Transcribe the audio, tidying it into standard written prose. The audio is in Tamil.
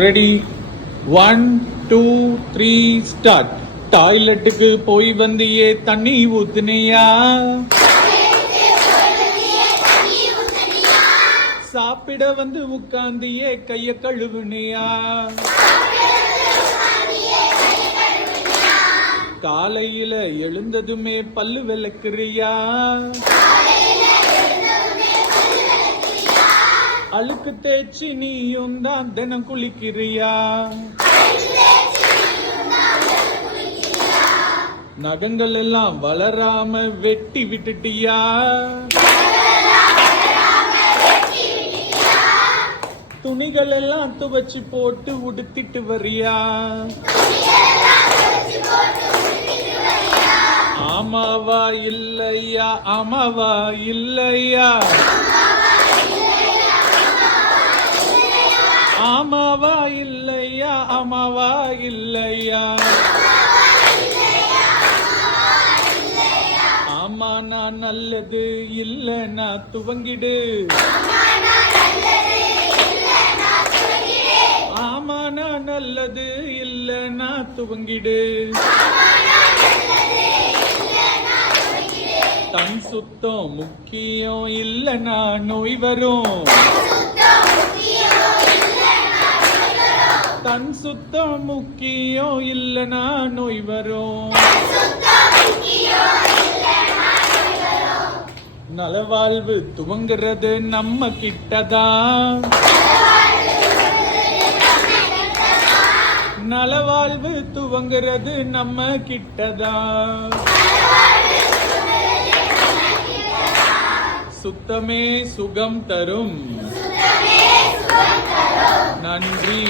Ready 1 2 3 start. டாய்லெட்டுக்கு போய் வந்தியே தண்ணி ஊத்துனியா, சாப்பிட வந்து உட்கார்ந்தியே கைய கழுவுனியா, காலையில எழுந்ததுமே பல்லு விளக்குறியா, அழுக்கு தேய்ச்சி நீயும் தான் தினம் குளிக்கிறியா, நகங்கள் எல்லாம் வளராம வெட்டி விட்டுட்டியா, துணிகள் எல்லாம் துவச்சி போட்டு உடுத்திட்டு வரியா, ஆமாவா இல்லையா, ஆமாவா இல்லையா, ஆமாவா இல்லையா, ஆமாவா இல்லையா, ஆமா நான் நல்லது இல்லைன்னா துவங்கிடு, ஆமா நான் நல்லது இல்லைன்னா துவங்கிடு, தன் சுத்தம் முக்கியம் இல்லைன்னா நோய் வரும், தன் சுத்தம் முக்கியம் இல்லைன்னா நோய் வரும், நலவாழ்வு துவங்குறது நம்ம கிட்டதான், நலவாழ்வு துவங்குறது நம்ம கிட்டதான், சுத்தமே சுகம் தரும். நன்றி.